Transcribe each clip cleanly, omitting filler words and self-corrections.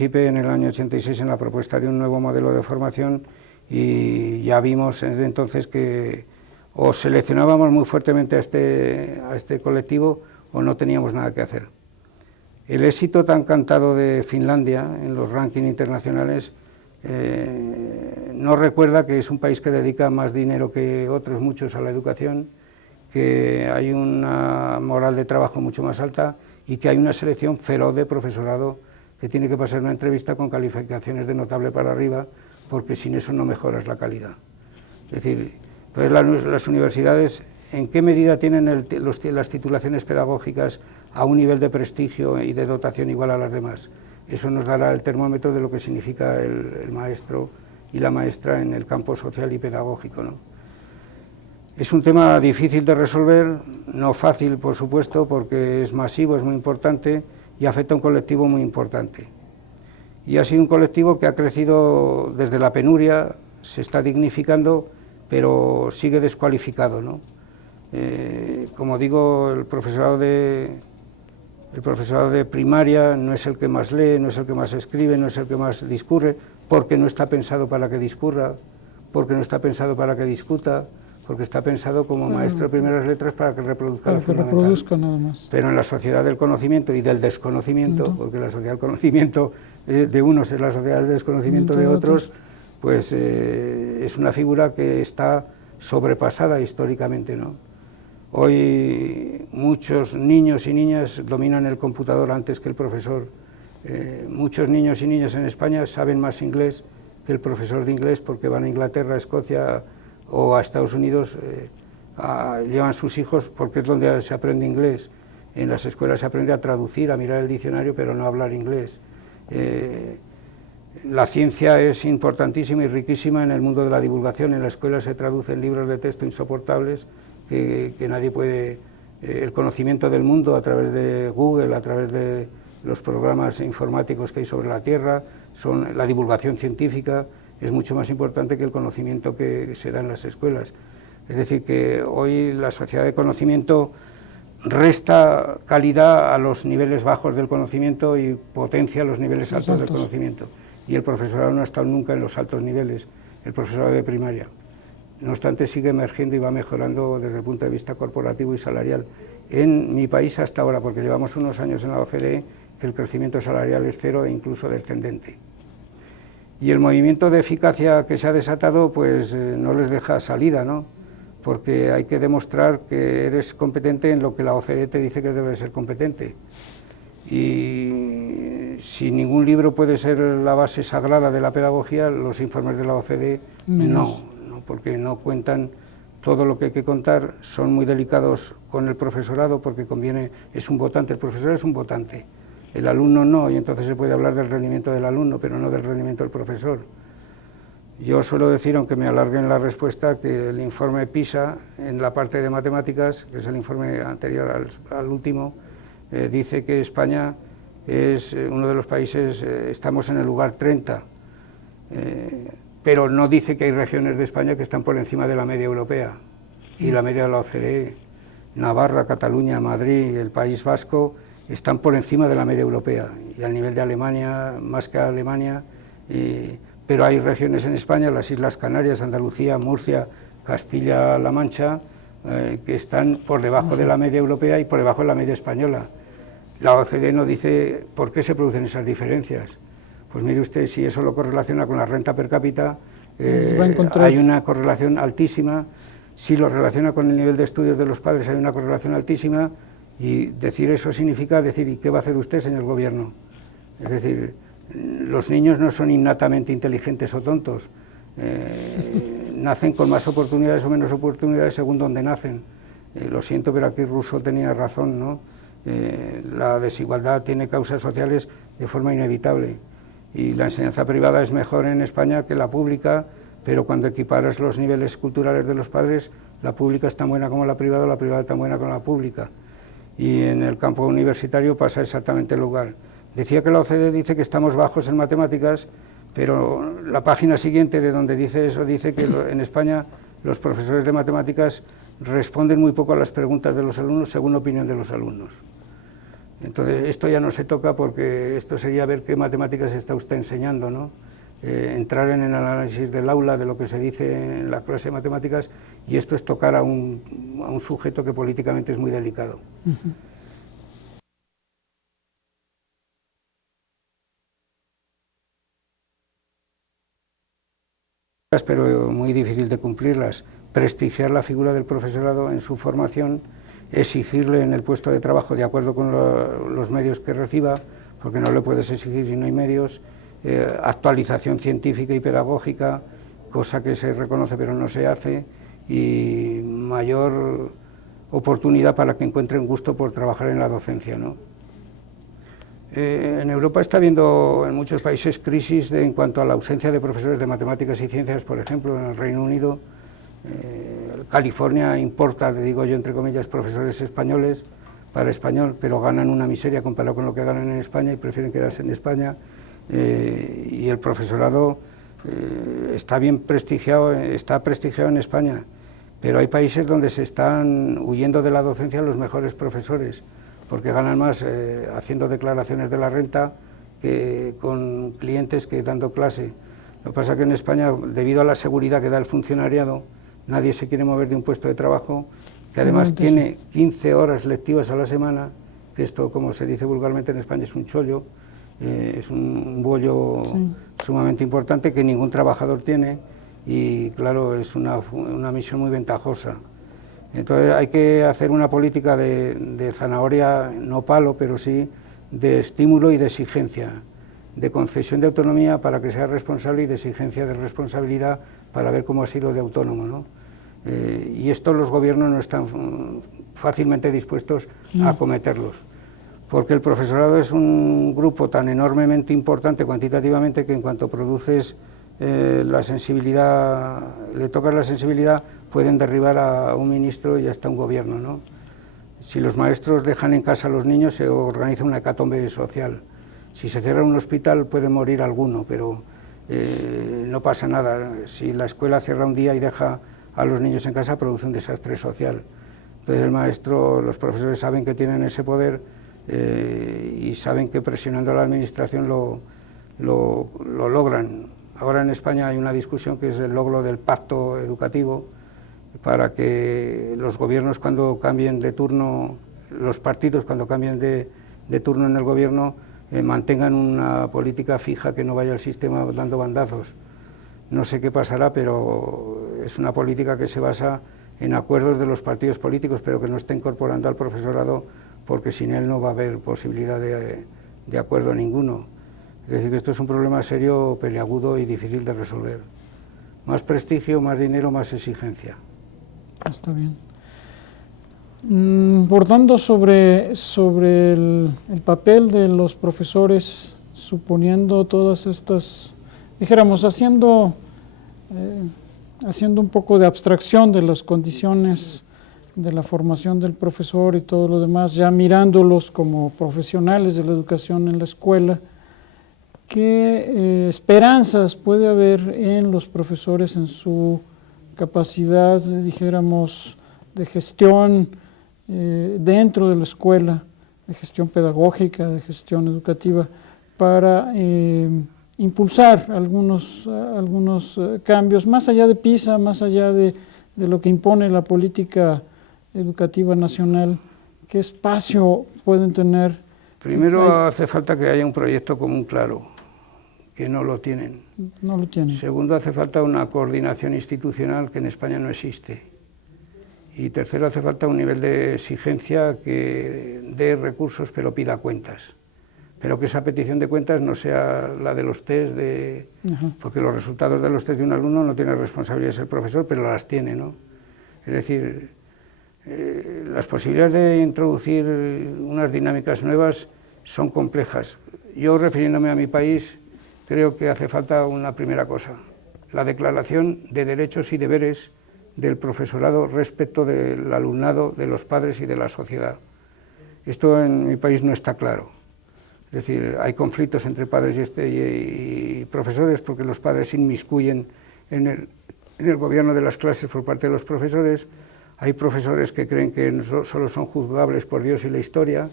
Participé en el año 86 en la propuesta de un nuevo modelo de formación y ya vimos desde entonces que o seleccionábamos muy fuertemente a este colectivo o no teníamos nada que hacer. El éxito tan cantado de Finlandia en los rankings internacionales nos recuerda que es un país que dedica más dinero que otros muchos a la educación, que hay una moral de trabajo mucho más alta y que hay una selección feroz de profesorado que tiene que pasar una entrevista con calificaciones de notable para arriba, porque sin eso no mejoras la calidad. Es decir, entonces las universidades, ¿en qué medida tienen las titulaciones pedagógicas a un nivel de prestigio y de dotación igual a las demás? Eso nos dará el termómetro de lo que significa el maestro y la maestra en el campo social y pedagógico, ¿no? Es un tema difícil de resolver, no fácil, por supuesto, porque es masivo, es muy importante y afecta a un colectivo muy importante. Y ha sido un colectivo que ha crecido desde la penuria, se está dignificando, pero sigue descualificado, ¿no? Como digo, el profesorado de primaria no es el que más lee, no es el que más escribe, no es el que más discurre, porque no está pensado para que discurra, porque no está pensado para que discuta, porque está pensado como maestro de primeras letras para que reproduzca lo fundamental. Reproduzca nada más. Pero en la sociedad del conocimiento y del desconocimiento, porque la sociedad del conocimiento de unos es la sociedad del desconocimiento de otros, pues es una figura que está sobrepasada históricamente, ¿no? Hoy muchos niños y niñas dominan el computador antes que el profesor. Muchos niños y niñas en España saben más inglés que el profesor de inglés porque van a Inglaterra, a Escocia o a Estados Unidos, llevan sus hijos porque es donde se aprende inglés. En las escuelas se aprende a traducir, a mirar el diccionario, pero no a hablar inglés. La ciencia es importantísima y riquísima en el mundo de la divulgación. En la escuela se traducen libros de texto insoportables que nadie puede... el conocimiento del mundo a través de Google, a través de los programas informáticos que hay sobre la Tierra, la divulgación científica es mucho más importante que el conocimiento que se da en las escuelas. Es decir, que hoy la sociedad de conocimiento resta calidad a los niveles bajos del conocimiento y potencia a los niveles altos del conocimiento. Y el profesorado no ha estado nunca en los altos niveles, el profesorado de primaria. No obstante, sigue emergiendo y va mejorando desde el punto de vista corporativo y salarial. En mi país hasta ahora, porque llevamos unos años en la OCDE, que el crecimiento salarial es cero e incluso descendente. Y el movimiento de eficacia que se ha desatado, pues no les deja salida, ¿no? Porque hay que demostrar que eres competente en lo que la OCDE te dice que debes ser competente. Y si ningún libro puede ser la base sagrada de la pedagogía, los informes de la OCDE no, porque no cuentan todo lo que hay que contar, son muy delicados con el profesorado porque conviene, es un votante, el profesor es un votante, el alumno no, y entonces se puede hablar del rendimiento del alumno, pero no del rendimiento del profesor. Yo suelo decir, aunque me alargue en la respuesta, que el informe PISA, en la parte de matemáticas, que es el informe anterior al último, dice que España es uno de los países, estamos en el lugar 30, pero no dice que hay regiones de España que están por encima de la media europea y la media de la OCDE. Navarra, Cataluña, Madrid, el País Vasco están por encima de la media europea y al nivel de Alemania, más que Alemania, pero hay regiones en España, las Islas Canarias, Andalucía, Murcia, Castilla-La Mancha, que están por debajo de la media europea y por debajo de la media española. La OCDE no dice por qué se producen esas diferencias. Pues mire usted, si eso lo correlaciona con la renta per cápita, hay una correlación altísima. Si lo relaciona con el nivel de estudios de los padres, hay una correlación altísima. Y decir eso significa decir, ¿y qué va a hacer usted, señor gobierno? Es decir, los niños no son innatamente inteligentes o tontos. Nacen con más oportunidades o menos oportunidades según donde nacen. Lo siento, pero aquí Rousseau tenía razón, ¿no? La desigualdad tiene causas sociales de forma inevitable. Y la enseñanza privada es mejor en España que la pública, pero cuando equiparas los niveles culturales de los padres, la pública es tan buena como la privada es tan buena como la pública. Y en el campo universitario pasa exactamente el lugar. Decía que la OCDE dice que estamos bajos en matemáticas, pero la página siguiente de donde dice eso dice que en España los profesores de matemáticas responden muy poco a las preguntas de los alumnos según la opinión de los alumnos. Entonces, esto ya no se toca porque esto sería ver qué matemáticas está usted enseñando, ¿no? Entrar en el análisis del aula, de lo que se dice en la clase de matemáticas, y esto es tocar a un sujeto que políticamente es muy delicado. Pero muy difícil de cumplirlas. Prestigiar la figura del profesorado en su formación, exigirle en el puesto de trabajo de acuerdo con los medios que reciba, porque no le puedes exigir si no hay medios, actualización científica y pedagógica, cosa que se reconoce pero no se hace, y mayor oportunidad para que encuentren gusto por trabajar en la docencia, ¿no? En Europa está habiendo en muchos países crisis en cuanto a la ausencia de profesores de matemáticas y ciencias, por ejemplo, en el Reino Unido. California importa, le digo yo entre comillas, profesores españoles para español, pero ganan una miseria comparado con lo que ganan en España y prefieren quedarse en España. Y el profesorado está bien prestigiado, está prestigiado en España, pero hay países donde se están huyendo de la docencia los mejores profesores, porque ganan más haciendo declaraciones de la renta que con clientes que dando clase. Lo que pasa es que en España, debido a la seguridad que da el funcionariado, nadie se quiere mover de un puesto de trabajo que además tiene 15 horas lectivas a la semana, que esto, como se dice vulgarmente en España, es un chollo, es un bollo sumamente importante que ningún trabajador tiene, y claro, es una misión muy ventajosa. Entonces hay que hacer una política de zanahoria, no palo, pero sí de estímulo y de exigencia, de concesión de autonomía para que sea responsable y de exigencia de responsabilidad para ver cómo ha sido de autónomo, ¿no? Y esto los gobiernos no están fácilmente dispuestos a acometerlos, porque el profesorado es un grupo tan enormemente importante cuantitativamente que en cuanto produces la sensibilidad, le tocas la sensibilidad, pueden derribar a un ministro y hasta un gobierno, ¿no? Si los maestros dejan en casa a los niños, se organiza una hecatombe social. Si se cierra un hospital puede morir alguno, pero no pasa nada. Si la escuela cierra un día y deja a los niños en casa, produce un desastre social. Entonces el maestro, los profesores saben que tienen ese poder y saben que presionando a la administración lo logran. Ahora en España hay una discusión que es el logro del pacto educativo para que los gobiernos cuando cambien de turno, los partidos cuando cambien de turno en el gobierno, mantengan una política fija que no vaya al sistema dando bandazos. No sé qué pasará, pero es una política que se basa en acuerdos de los partidos políticos, pero que no está incorporando al profesorado, porque sin él no va a haber posibilidad de acuerdo ninguno. Es decir, que esto es un problema serio, peliagudo y difícil de resolver. Más prestigio, más dinero, más exigencia. Está bien. Abordando sobre el papel de los profesores, suponiendo todas estas, dijéramos, haciendo un poco de abstracción de las condiciones de la formación del profesor y todo lo demás, ya mirándolos como profesionales de la educación en la escuela, ¿qué esperanzas puede haber en los profesores en su capacidad, dijéramos, de gestión dentro de la escuela, de gestión pedagógica, de gestión educativa, para impulsar algunos cambios, más allá de PISA, más allá de lo que impone la política educativa nacional? ¿Qué espacio pueden tener? Primero hace falta que haya un proyecto común claro, que no lo tienen. No lo tienen. Segundo, hace falta una coordinación institucional que en España no existe. Y tercero, hace falta un nivel de exigencia que dé recursos pero pida cuentas. Pero que esa petición de cuentas no sea la de los test, porque los resultados de los test de un alumno no tiene responsabilidades el profesor, pero las tiene, ¿no? Es decir, las posibilidades de introducir unas dinámicas nuevas son complejas. Yo, refiriéndome a mi país, creo que hace falta una primera cosa, la declaración de derechos y deberes del profesorado respecto del alumnado, de los padres y de la sociedad. Esto en mi país no está claro. Es decir, hay conflictos entre padres y profesores porque los padres se inmiscuyen en el gobierno de las clases por parte de los profesores. Hay profesores que creen que solo son juzgables por Dios y la historia,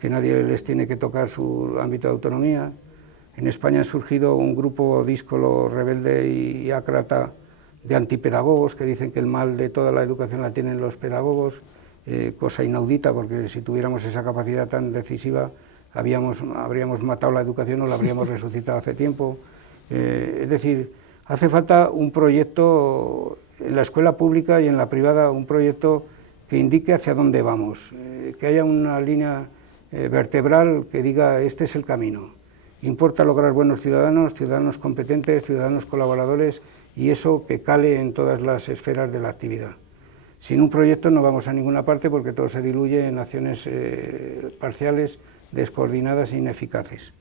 que nadie les tiene que tocar su ámbito de autonomía. En España ha surgido un grupo díscolo, rebelde y ácrata de antipedagogos que dicen que el mal de toda la educación la tienen los pedagogos, cosa inaudita, porque si tuviéramos esa capacidad tan decisiva habríamos matado la educación o la habríamos resucitado hace tiempo. Es decir, hace falta un proyecto en la escuela pública y en la privada, un proyecto que indique hacia dónde vamos, que haya una línea vertebral que diga este es el camino. Importa lograr buenos ciudadanos, ciudadanos competentes, ciudadanos colaboradores, y eso que cale en todas las esferas de la actividad. Sin un proyecto no vamos a ninguna parte porque todo se diluye en acciones parciales, descoordinadas e ineficaces.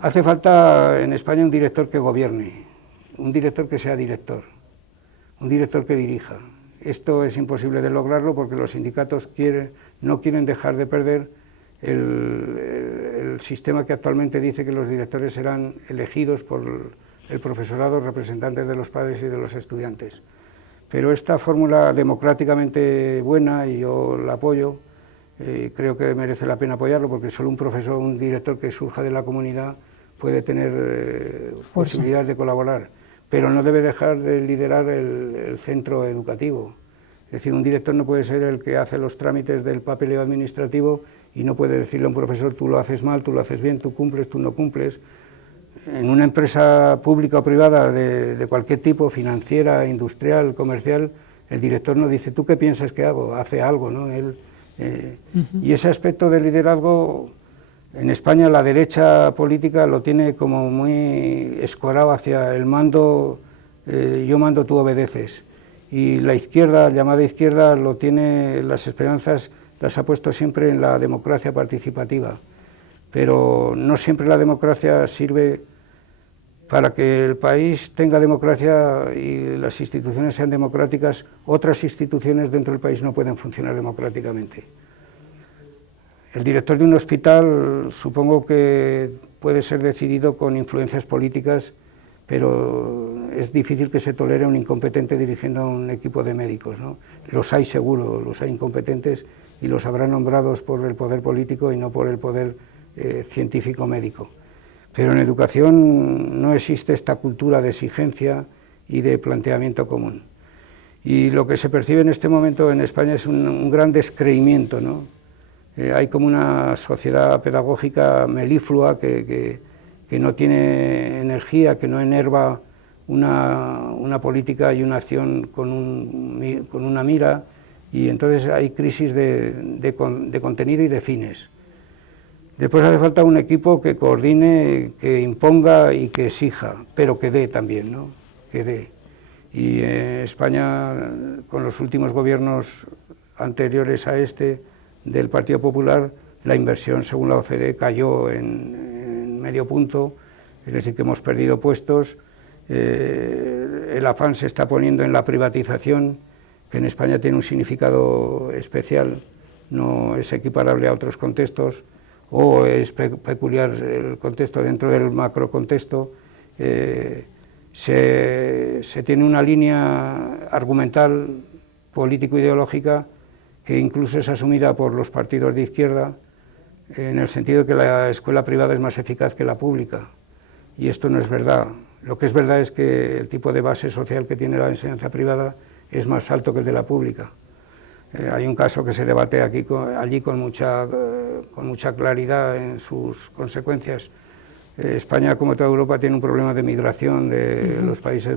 Hace falta en España un director que gobierne, un director que sea director, un director que dirija. Esto es imposible de lograrlo porque los sindicatos no quieren dejar de perder el sistema que actualmente dice que los directores serán elegidos por el profesorado, representantes de los padres y de los estudiantes. Pero esta fórmula democráticamente buena, y yo la apoyo, creo que merece la pena apoyarlo, porque solo un profesor, un director que surja de la comunidad puede tener posibilidades de colaborar, pero no debe dejar de liderar el centro educativo. Es decir, un director no puede ser el que hace los trámites del papeleo administrativo y no puede decirle a un profesor tú lo haces mal, tú lo haces bien, tú cumples, tú no cumples. En una empresa pública o privada de cualquier tipo, financiera, industrial, comercial, el director no dice ¿tú qué piensas que hago? Hace algo, ¿no? Y ese aspecto del liderazgo, en España la derecha política lo tiene como muy escorado hacia el mando, yo mando, tú obedeces. Y la izquierda, llamada izquierda, lo tiene, las esperanzas las ha puesto siempre en la democracia participativa, pero no siempre la democracia sirve. Para que el país tenga democracia y las instituciones sean democráticas, otras instituciones dentro del país no pueden funcionar democráticamente. El director de un hospital supongo que puede ser decidido con influencias políticas, pero es difícil que se tolere un incompetente dirigiendo a un equipo de médicos, ¿no? Los hay seguro, los hay incompetentes y los habrá nombrados por el poder político y no por el poder científico médico. Pero en educación no existe esta cultura de exigencia y de planteamiento común. Y lo que se percibe en este momento en España es un gran descreimiento, ¿no? Hay como una sociedad pedagógica meliflua que no tiene energía, que no enerva una política y una acción con una mira, y entonces hay crisis de contenido y de fines. Después hace falta un equipo que coordine, que imponga y que exija, pero que dé también, ¿no? Que dé. Y en España, con los últimos gobiernos anteriores a este, del Partido Popular, la inversión, según la OCDE, cayó en medio punto, es decir, que hemos perdido puestos. El afán se está poniendo en la privatización, que en España tiene un significado especial, no es equiparable a otros contextos, o es peculiar el contexto dentro del macrocontexto. Se tiene una línea argumental político-ideológica que incluso es asumida por los partidos de izquierda, en el sentido de que la escuela privada es más eficaz que la pública, y esto no es verdad. Lo que es verdad es que el tipo de base social que tiene la enseñanza privada es más alto que el de la pública. Hay un caso que se debate allí con mucha claridad en sus consecuencias. España, como toda Europa, tiene un problema de migración de los países más